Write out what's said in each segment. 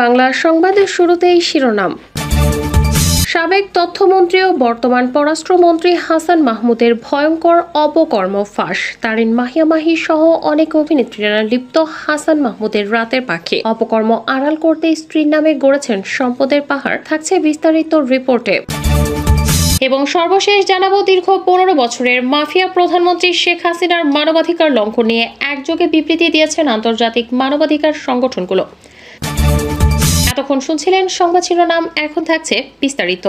বাংলা সংবাদের শুরুতেই শিরোনাম। সাবেক তথ্যমন্ত্রী ও বর্তমান পররাষ্ট্রমন্ত্রী হাসান মাহমুদের ভয়ঙ্কর অপকর্ম ফাঁস। তারিন মাহিয়া মাহি সহ অনেক অভিনেত্রীরা লিপ্ত হাসান মাহমুদের রাতের পাখি অপকর্ম আড়াল করতে স্ত্রীর নামে গড়েছেন সম্পদের পাহাড়। থাকছে বিস্তারিত রিপোর্টে। এবং সর্বশেষ জানাবো, দীর্ঘ 15 বছরের মাফিয়া প্রধানমন্ত্রী শেখ হাসিনার মানবাধিকার লঙ্ঘন নিয়ে একযোগে বিবৃতি দিয়েছেন আন্তর্জাতিক মানবাধিকার সংগঠনগুলো। এতক্ষণ শুনছিলেন সংবাদ শিরোনাম, এখন থাকছে বিস্তারিত।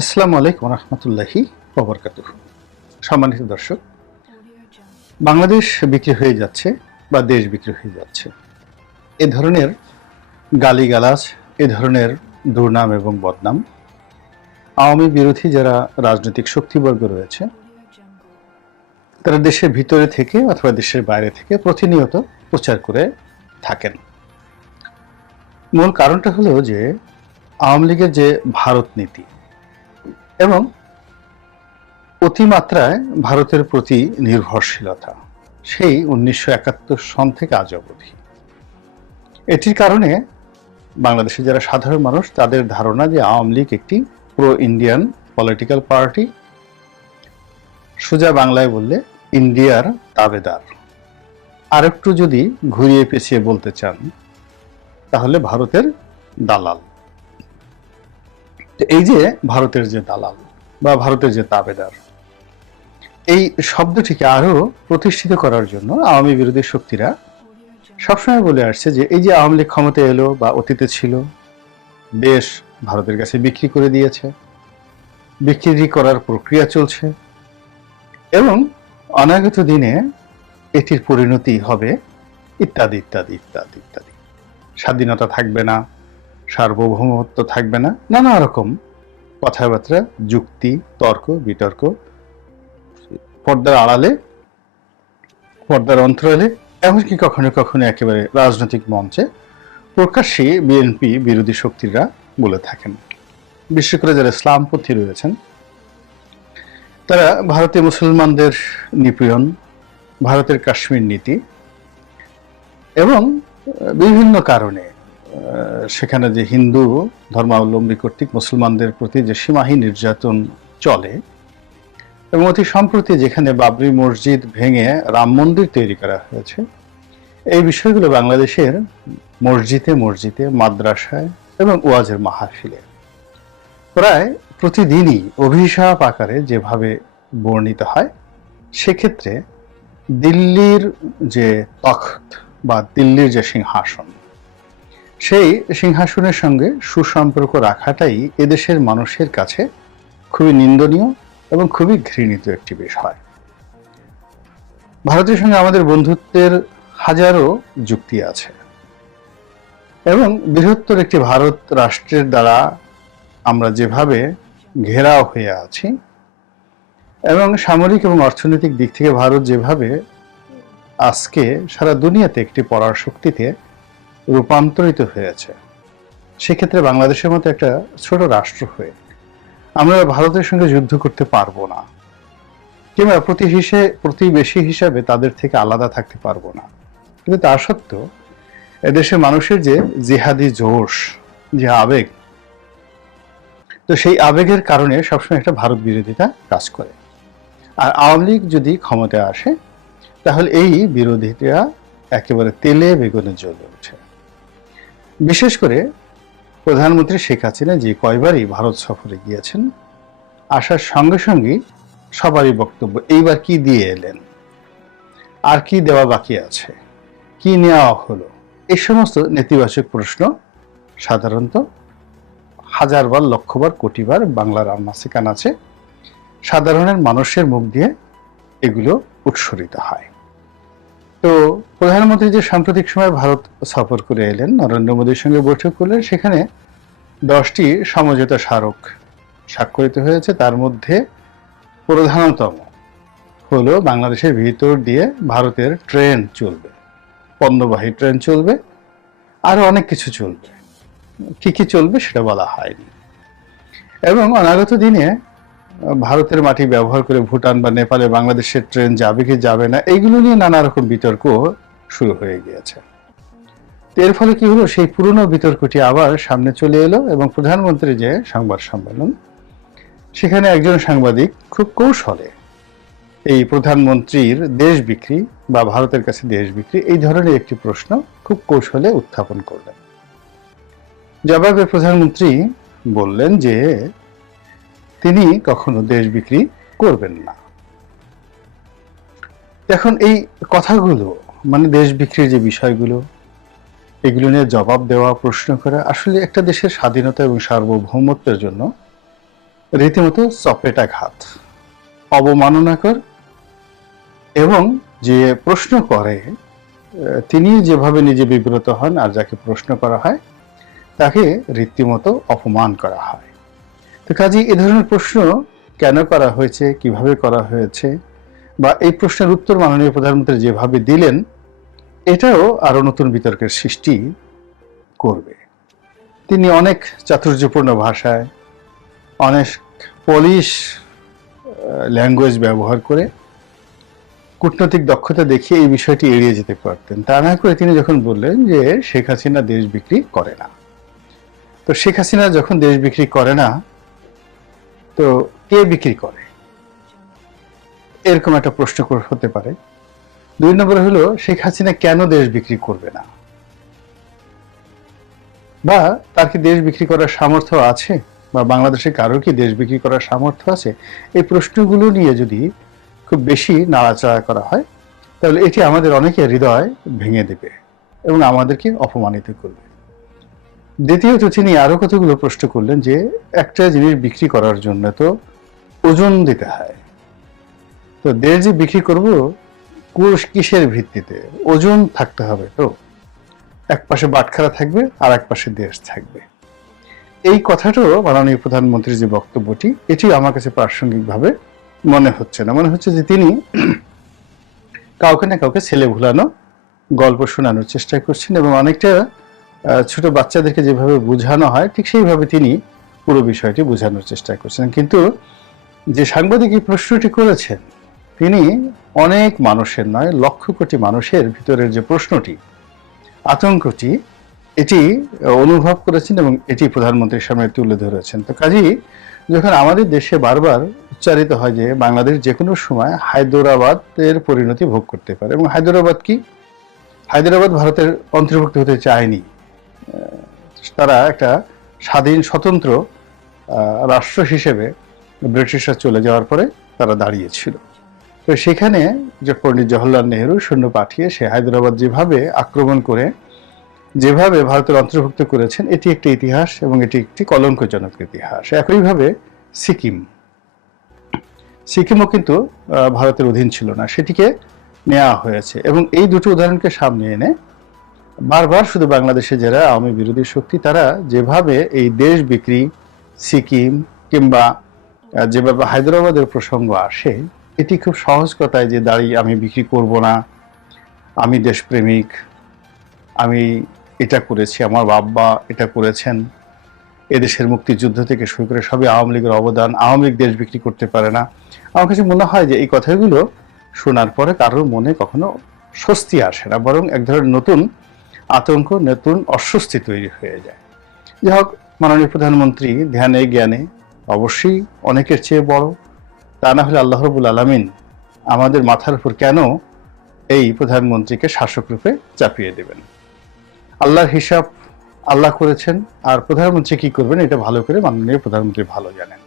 আসসালামু আলাইকুম রহমতুল্লাহি ওয়া বারাকাতুহু। সম্মানিত দর্শক, বাংলাদেশ বিক্রি হয়ে যাচ্ছে বা দেশ বিক্রি হয়ে যাচ্ছে, এ ধরনের গালিগালাজ, এ ধরনের দুর্নাম এবং বদনাম আওয়ামী বিরোধী যারা রাজনৈতিক শক্তিবর্গ রয়েছে তারা দেশের ভিতরে থেকে অথবা দেশের বাইরে থেকে প্রতিনিয়ত প্রচার করে থাকেন। মূল কারণটা হলো যে আওয়ামী লীগের যে ভারত নীতি এবং অতিমাত্রায় ভারতের প্রতি নির্ভরশীলতা, সেই 1971 সন থেকে আজ অবধি, এটির কারণে বাংলাদেশের যারা সাধারণ মানুষ তাদের ধারণা যে আওয়ামী লীগ একটি প্রো ইন্ডিয়ান পলিটিক্যাল পার্টি, সোজা বাংলায় বললে ইন্ডিয়ার তাবেদার। আরেকটু যদি ঘুরিয়ে পেঁচিয়ে বলতে চান তাহলে ভারতের দালাল। এই যে ভারতের যে দালাল বা ভারতের যে তাবেদার, এই শব্দটিকে আরো প্রতিষ্ঠিত করার জন্য আওয়ামী বিরোধী শক্তিরা সবসময় বলে আসছে যে এই যে আওয়ামী লীগ ক্ষমতায় এলো বা অতীতে ছিল, দেশ ভারতের কাছে বিক্রি করে দিয়েছে, বিক্রি করার প্রক্রিয়া চলছে এবং অনাগত দিনে এটির পরিণতি হবে ইত্যাদি ইত্যাদি ইত্যাদি ইত্যাদি। স্বাধীনতা থাকবে না, সার্বভৌমত্ব থাকবে না, নানা রকম কথাবার্তা, যুক্তি, তর্ক বিতর্ক পর্দার আড়ালে, পর্দার অন্তরালে, এমনকি কখনো কখনো একেবারে রাজনৈতিক মঞ্চে প্রকাশ্যে বিএনপি বিরোধী শক্তিরা বলে থাকেন। বিশেষ করে যারা ইসলামপন্থী রয়েছেন তারা ভারতীয় মুসলমানদের নিপীড়ন, ভারতের কাশ্মীর নীতি এবং বিভিন্ন কারণে সেখানে যে হিন্দু ধর্মাবলম্বী কর্তৃক মুসলমানদের প্রতি যে সীমাহীন নির্যাতন চলে এবং অতি সম্প্রতি যেখানে বাবরি মসজিদ ভেঙে রাম মন্দির তৈরি করা হয়েছে, এই বিষয়গুলো বাংলাদেশের মসজিদে মসজিদে, মাদ্রাসায় এবং ওয়াজের মাহফিলে প্রায় প্রতিদিনই অভিশাপ আকারে যেভাবে বর্ণিত হয়, সেক্ষেত্রে দিল্লির যে তখ্ত বা দিল্লির যে সিংহাসন, সেই সিংহাসনের সঙ্গে সুসম্পর্ক রাখাটাই এদেশের মানুষের কাছে খুবই নিন্দনীয় এবং খুবই ঘৃণিত একটি বিষয়। ভারতের সঙ্গে আমাদের বন্ধুত্বের হাজারো যুক্তি আছে এবং বৃহত্তর একটি ভারত রাষ্ট্রের দ্বারা আমরা যেভাবে ঘেরাও হয়ে আছি এবং সামরিক এবং অর্থনৈতিক দিক থেকে ভারত যেভাবে আজকে সারা দুনিয়াতে একটি পরাশক্তিতে রূপান্তরিত হয়েছে, সেক্ষেত্রে বাংলাদেশের মতো একটা ছোট রাষ্ট্র হয়ে আমরা ভারতের সঙ্গে যুদ্ধ করতে পারবো না কিংবা প্রতিবেশী হিসাবে তাদের থেকে আলাদা থাকতে পারবো না। কিন্তু তা সত্ত্বেও এদেশের মানুষের যে জিহাদি জোশ, যে আবেগ, তো সেই আবেগের কারণে সবসময় একটা ভারত বিরোধিতা কাজ করে। আর আওয়ামী লীগ যদি ক্ষমতায় আসে তাহলে এই বিরোধিতা একেবারে তেলে বেগুনে জ্বলে ওঠে। বিশেষ করে প্রধানমন্ত্রী শেখ হাসিনা যে কয়বারই ভারত সফরে গিয়েছেন, আসার সঙ্গে সঙ্গেই সবারই বক্তব্য, এইবার কি দিয়ে এলেন, আর কি দেওয়া বাকি আছে, কি নেওয়া হলো, এই সমস্ত নেতিবাচক প্রশ্ন সাধারণত হাজারবার, লক্ষবার, কোটিবার বাংলার আনাচে কানাচে সাধারণের মানুষের মুখ দিয়ে এগুলো উৎসরিত হয়। তো প্রধানমন্ত্রী যে সাম্প্রতিক সময় ভারত সফর করে এলেন, নরেন্দ্র মোদীর সঙ্গে বৈঠক করলেন, সেখানে 10টি সমঝোতা স্মারক স্বাক্ষরিত হয়েছে। তার মধ্যে প্রধানতম হলো বাংলাদেশের ভিতর দিয়ে ভারতের ট্রেন চলবে, পণ্যবাহী ট্রেন চলবে, আরো অনেক কিছু চলবে। কি কি চলবে সেটা বলা হয়নি। এবং অনাগত দিনে ভারতের মাটি ব্যবহার করে ভুটান বা নেপালে বাংলাদেশের ট্রেন যাবে কি যাবে না, এইগুলো নিয়ে নানা রকম বিতর্ক শুরু হয়ে গিয়েছে। তো এর ফলে কি হলো, সেই পুরনো বিতর্কটি আবার সামনে চলে এলো এবং প্রধানমন্ত্রী যে সংবাদ সম্মেলন, সেখানে একজন সাংবাদিক খুব কৌশলে এই প্রধানমন্ত্রীর দেশ বিক্রি বা ভারতের কাছে দেশ বিক্রি এই ধরনের একটি প্রশ্ন খুব কৌশলে উত্থাপন করলেন। জবাবে প্রধানমন্ত্রী বললেন যে তিনি কখনো দেশ বিক্রি করবেন না। এখন এই কথাগুলো, মানে দেশ বিক্রির যে বিষয়গুলো, এগুলো নিয়ে জবাব দেওয়া, প্রশ্ন করা আসলে একটা দেশের স্বাধীনতা এবং সার্বভৌমত্বের জন্য রীতিমতো চপেটাঘাত, অবমাননাকর। এবং যে প্রশ্ন করে তিনি যেভাবে নিজে বিব্রত হন, আর যাকে প্রশ্ন করা হয় তাকে রীতিমতো অপমান করা হয়। তো কাজেই এ ধরনের প্রশ্ন কেন করা হয়েছে, কিভাবে করা হয়েছে, বা এই প্রশ্নের উত্তর মাননীয় প্রধানমন্ত্রী যেভাবে দিলেন, এটাও আরো নতুন বিতর্কের সৃষ্টি করবে। তিনি অনেক চাতুর্যপূর্ণ ভাষায়, অনেক পলিশ ল্যাঙ্গুয়েজ ব্যবহার করে, কূটনৈতিক দক্ষতা দেখিয়ে এই বিষয়টি এড়িয়ে যেতে পারতেন। তা না করে তিনি যখন বললেন যে শেখ হাসিনা দেশ বিক্রি করে না, তো শেখ হাসিনা যখন দেশ বিক্রি করে না, তো কে বিক্রি করে, এরকম একটা প্রশ্ন হতে পারে। 2 নম্বর হলো, শেখ হাসিনা কেন দেশ বিক্রি করবে না, বা তার কি দেশ বিক্রি করার সামর্থ্য আছে, বা বাংলাদেশে কারোর কি দেশ বিক্রি করার সামর্থ্য আছে। এই প্রশ্নগুলো নিয়ে যদি খুব বেশি নাড়াচাড়া করা হয়, তাহলে এটি আমাদের অনেকের হৃদয় ভেঙে দেবে এবং আমাদেরকে অপমানিত করবে। দ্বিতীয়ত তিনি আরো কতগুলো প্রশ্ন করলেন যে একটা জিনিস বিক্রি করার জন্য তো ওজন দিতে হয়, তো দেশ যে বিক্রি করব কিসের ভিত্তিতে, ওজন থাকতে হবে। তো এক পাশে বাটখারা থাকবে আর এক পাশে দেশ থাকবে। এই কথাটাও মাননীয় প্রধানমন্ত্রীর যে বক্তব্যটি, এটি আমার কাছে প্রাসঙ্গিকভাবে মনে হচ্ছে না। মনে হচ্ছে যে তিনি কাউকে না কাউকে ছেলে ভুলানো গল্প শোনানোর চেষ্টা করছেন, এবং অনেকটা ছোট বাচ্চাদেরকে যেভাবে বোঝানো হয় ঠিক সেইভাবে তিনি পুরো বিষয়টি বোঝানোর চেষ্টা করছেন। কিন্তু যে সাংবাদিক এই প্রশ্নটি করেছেন, তিনি অনেক মানুষের নয়, লক্ষ কোটি মানুষের ভিতরের যে প্রশ্নটি, আতঙ্কটি, এটি অনুভব করেছেন এবং এটি প্রধানমন্ত্রীর সামনে তুলে ধরেছেন। তো কাজেই যখন আমাদের দেশে বারবার উচ্চারিত হয় যে বাংলাদেশ যে কোনো সময় হায়দরাবাদের পরিণতি ভোগ করতে পারে, এবং হায়দরাবাদ কি, হায়দরাবাদ ভারতের অন্তর্ভুক্ত হতে চায়নি। তারা একটা স্বাধীন স্বতন্ত্র রাষ্ট্র হিসেবে ব্রিটিশরা চলে যাওয়ার পরে তারা দাঁড়িয়েছিল। তো সেখানে যে পণ্ডিত জওহরলাল নেহরু সৈন্য পাঠিয়ে সে হায়দরাবাদ যেভাবে আক্রমণ করে যেভাবে ভারতের অন্তর্ভুক্ত করেছেন, এটি একটি ইতিহাস এবং এটি একটি কলঙ্কজনক ইতিহাস। একইভাবে সিকিমও কিন্তু ভারতের অধীন ছিল না, সেটিকে নেওয়া হয়েছে। এবং এই দুটো উদাহরণকে সামনে এনে বারবার শুধু বাংলাদেশে যারা আওয়ামী বিরোধী শক্তি, তারা যেভাবে এই দেশ বিক্রি, সিকিম কিংবা যেভাবে হায়দরাবাদের প্রসঙ্গ আসে, এটি খুব সহজ কথায় যে দাঁড়িয়ে আমি বিক্রি করব না, আমি দেশপ্রেমিক, আমি এটা করেছি, আমার বাবা এটা করেছেন, এদেশের মুক্তিযুদ্ধ থেকে শুরু করে সবই আওয়ামী লীগের অবদান, আওয়ামী লীগ দেশ বিক্রি করতে পারে না। আমার কাছে মনে হয় যে এই কথাগুলো শোনার পরে কারোর মনে কখনো স্বস্তি আসে না, বরং এক ধরনের নতুন আতঙ্ক, নতুন অস্বস্তি তৈরি হয়ে যায়। যাই হোক, মাননীয় প্রধানমন্ত্রী ধ্যানে জ্ঞানে অবশ্যই অনেকের চেয়ে বড়, তা না হলে আল্লাহ রাব্বুল আলামিন আমাদের মাথার উপর কেন এই প্রধানমন্ত্রীকে শাসক রূপে চাপিয়ে দেবেন। আল্লাহর হিসাব আল্লাহ করেছেন, আর প্রধানমন্ত্রী কি করবেন এটা ভালো করে মাননীয় প্রধানমন্ত্রী ভালো জানেন।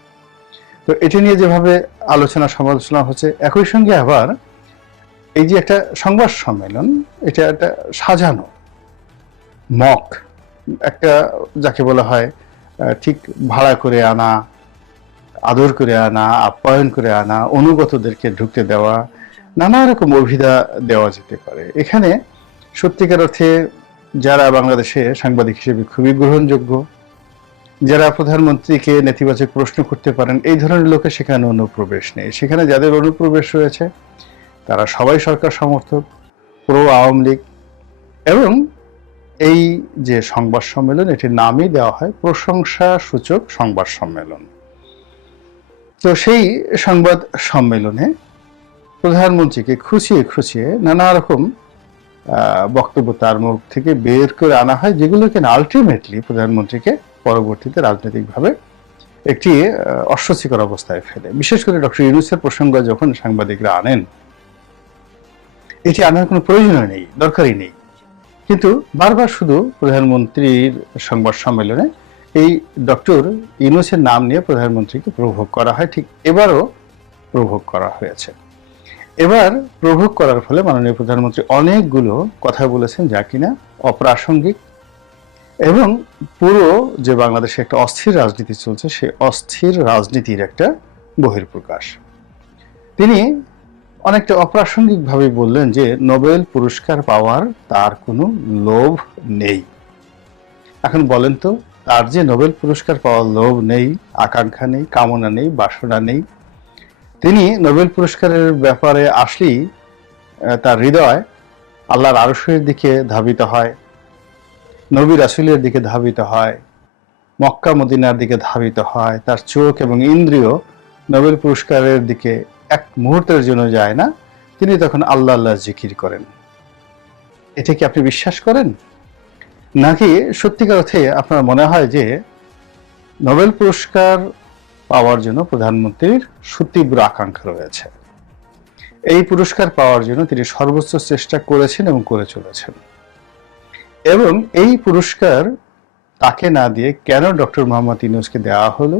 তো এটি নিয়ে যেভাবে আলোচনা সমালোচনা হচ্ছে, একই সঙ্গে আবার এই যে একটা সংবাদ সম্মেলন, এটা একটা সাজানো মক, একটা যাকে বলা হয় ঠিক ভাড়া করে আনা, আদর করে আনা, আপ্যায়ন করে আনা, অনুগতদেরকে ঢুকতে দেওয়া, নানা রকম অভিধা দেওয়া যেতে পারে। এখানে সত্যিকার অর্থে যারা বাংলাদেশে সাংবাদিক হিসেবে খুবই গ্রহণযোগ্য, যারা প্রধানমন্ত্রীকে নেতিবাচক প্রশ্ন করতে পারেন, এই ধরনের লোকের সেখানে অনুপ্রবেশ নেই। সেখানে যাদের অনুপ্রবেশ রয়েছে তারা সবাই সরকার সমর্থক, প্রো আওয়ামী লীগ, এবং এই যে সংবাদ সম্মেলন, এটির নামই দেওয়া হয় প্রশংসা সূচক সংবাদ সম্মেলন। তো সেই সংবাদ সম্মেলনে প্রধানমন্ত্রীকে খুঁচিয়ে খুঁচিয়ে নানা রকম বক্তব্য তার মুখ থেকে বের করে আনা হয়, যেগুলো কিনা আলটিমেটলি প্রধানমন্ত্রীকে পরবর্তীতে রাজনৈতিকভাবে একটি অস্বস্তিকর অবস্থায় ফেলে। বিশেষ করে ডক্টর ইউনূসের প্রসঙ্গ যখন সাংবাদিকরা আনেন, এটি আনার কোনো প্রয়োজনই নেই, দরকারই নেই, কিন্তু বারবার শুধু প্রধানমন্ত্রীর সংবাদ সম্মেলনে এই ডক্টর ইউনূসের নাম নিয়ে প্রধানমন্ত্রীকে প্রভোগ করা হয়। ঠিক এবারও প্রভোগ করা হয়েছে। এবার প্রভোগ করার ফলে মাননীয় প্রধানমন্ত্রী অনেকগুলো কথা বলেছেন যা কিনা অপ্রাসঙ্গিক এবং পুরো যে বাংলাদেশে একটা অস্থির রাজনীতি চলছে সেই অস্থির রাজনীতির একটা বহিঃপ্রকাশ। তিনি অনেকটা অপ্রাসঙ্গিকভাবে বললেন যে নোবেল পুরস্কার পাওয়ার তার কোনো লোভ নেই। এখন বলেন তো, তার যে নোবেল পুরস্কার পাওয়ার লোভ নেই, আকাঙ্ক্ষা নেই, কামনা নেই, বাসনা নেই, তিনি নোবেল পুরস্কারের ব্যাপারে আসলেই তার হৃদয় আল্লাহর আরশের দিকে ধাবিত হয়, নবী রাসূলের দিকে ধাবিত হয়, মক্কা মদিনার দিকে ধাবিত হয়। তার চোখ এবং ইন্দ্রিয় নোবেল পুরস্কারের দিকে এক মুহূর্তের জন্য যায় না। তিনি তখন আল্লাহ আল্লাহ জিকির করেন। এটা কি আপনি বিশ্বাস করেন? নাকি সত্যিকার অর্থে আপনার মনে হয় যে নোবেল পুরস্কার পাওয়ার জন্য প্রধানমন্ত্রীর সুতীব্র আকাঙ্ক্ষা রয়েছে, এই পুরস্কার পাওয়ার জন্য তিনি সর্বোচ্চ চেষ্টা করেছেন এবং করে চলেছেন, এবং এই পুরস্কার তাকে না দিয়ে কেন ডক্টর মোহাম্মদ ইউনূসকে দেওয়া হলো,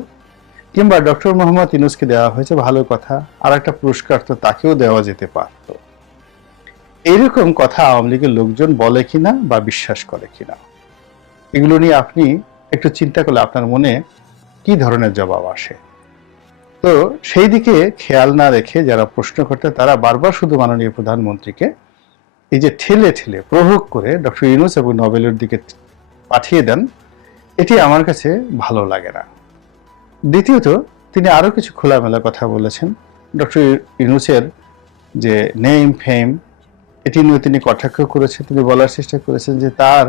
কিংবা ডক্টর মোহাম্মদ ইউনূসকে দেওয়া হয়েছে ভালো কথা, আর একটা পুরস্কার তো তাকেও দেওয়া যেতে পারত, এইরকম কথা আওয়ামী লীগের লোকজন বলে কিনা বা বিশ্বাস করে কিনা, এগুলো নিয়ে আপনি একটু চিন্তা করলে আপনার মনে কি ধরনের জবাব আসে। তো সেই দিকে খেয়াল না রেখে যারা প্রশ্ন করতে, তারা বারবার শুধু মাননীয় প্রধানমন্ত্রীকে এই যে ঠেলে ঠেলে প্রভোগ করে ডক্টর ইউনূস এবং নোবেলের দিকে পাঠিয়ে দেন, এটি আমার কাছে ভালো লাগে না। দ্বিতীয়ত, তিনি আরো কিছু খোলামেলা কথা বলেছেন। ডক্টর ইউনূসের যে নেম ফেম, এটি নিয়ে তিনি কটাক্ষ করেছেন। তিনি বলার চেষ্টা করেছেন যে তার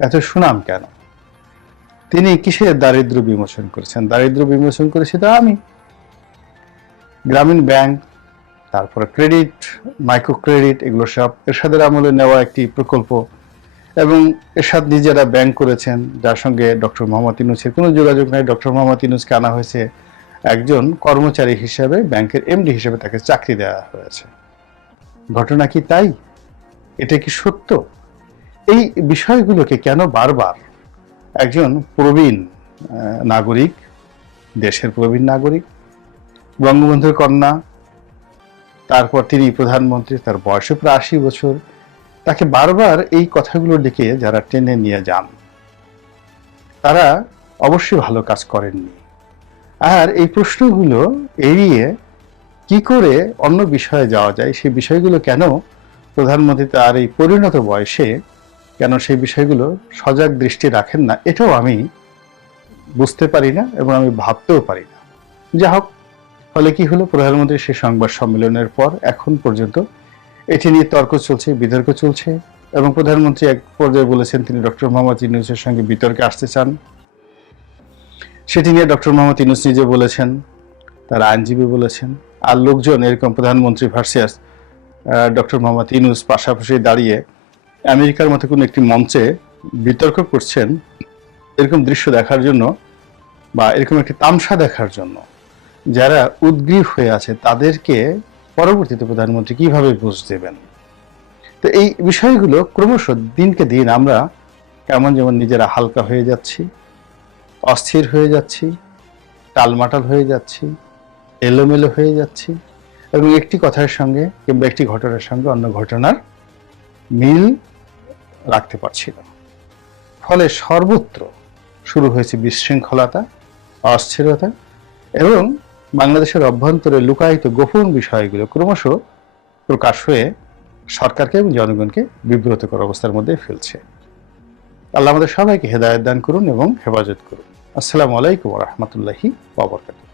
এত সুনাম কেন, তিনি কিসের দারিদ্র বিমোচন করেছেন। দারিদ্র বিমোচন করেছি তো আমি। গ্রামীণ ব্যাংক, তারপরে ক্রেডিট, মাইক্রো ক্রেডিট, এগুলো সব এরশাদের আমলে নেওয়া একটি প্রকল্প, এবং এরশাদ নিজেরা ব্যাংক করেছেন, যার সঙ্গে ডক্টর মোহাম্মদ ইউনূসের কোনো যোগাযোগ নাই। ডক্টর মোহাম্মদ ইউনূসকে আনা হয়েছে একজন কর্মচারী হিসেবে, ব্যাংকের এমডি হিসেবে তাকে চাকরি দেওয়া হয়েছে। ঘটনা কি তাই? এটা কি সত্য? এই বিষয়গুলোকে কেন বারবার একজন প্রবীণ নাগরিক, দেশের প্রবীণ নাগরিক, বঙ্গবন্ধুর কন্যা, তারপর তিনি প্রধানমন্ত্রী, তার বয়সে প্রায় ৮০ বছর, তাকে বারবার এই কথাগুলোর দিকে যারা টেনে নিয়ে যান, তারা অবশ্যই ভালো কাজ করেননি। আর এই প্রশ্নগুলো এড়িয়ে কি করে অন্য বিষয়ে যাওয়া যায়, সেই বিষয়গুলো কেন প্রধানমন্ত্রী তার এই পরিণত বয়সে কেন সেই বিষয়গুলো সজাগ দৃষ্টি রাখেন না, এটাও আমি বুঝতে পারি না এবং আমি ভাবতেও পারি না। যা হোক, ফলে কি হলো, প্রধানমন্ত্রীর সেই সংবাদ সম্মেলনের পর এখন পর্যন্ত এটি নিয়ে তর্ক চলছে, বিতর্ক চলছে, এবং প্রধানমন্ত্রী এক পর্যায়ে বলেছেন তিনি ডক্টর মোহাম্মদ ইউনূসের সঙ্গে বিতর্কে আসতে চান। সেটি নিয়ে ডক্টর মোহাম্মদ ইউনূস নিজে বলেছেন, তার আইনজীবী বলেছেন, আর লোকজন এরকম প্রধানমন্ত্রী ভার্সেস ডক্টর মোহাম্মদ ইউনূস পাশাপাশি দাঁড়িয়ে আমেরিকার মতো কোনো একটি মঞ্চে বিতর্ক করছেন, এরকম দৃশ্য দেখার জন্য বা এরকম একটি তামসা দেখার জন্য যারা উদ্গ্রীব হয়ে আছে, তাদেরকে পরবর্তীতে প্রধানমন্ত্রী কিভাবে বুঝ দেবেন। তো এই বিষয়গুলো ক্রমশ দিনকে দিন আমরা কেমন যেমন নিজেরা হালকা হয়ে যাচ্ছি, অস্থির হয়ে যাচ্ছি, টালমাটাল হয়ে যাচ্ছি, এলোমেলো হয়ে যাচ্ছি, এবং একটি কথার সঙ্গে কিংবা একটি ঘটনার সঙ্গে অন্য ঘটনার মিল রাখতে পারছি না। ফলে সর্বত্র শুরু হয়েছে বিশৃঙ্খলতা, অস্থিরতা, এবং বাংলাদেশের অভ্যন্তরে লুকায়িত গোপন বিষয়গুলো ক্রমশ প্রকাশ হয়ে সরকারকে এবং জনগণকে বিব্রতকর অবস্থার মধ্যে ফেলছে। আল্লাহ আমাদের সবাইকে হেদায়েত দান করুন এবং হেফাজত করুন। আসসালামু আলাইকুম ওয়া রাহমাতুল্লাহি ওয়া বারাকাতুহু।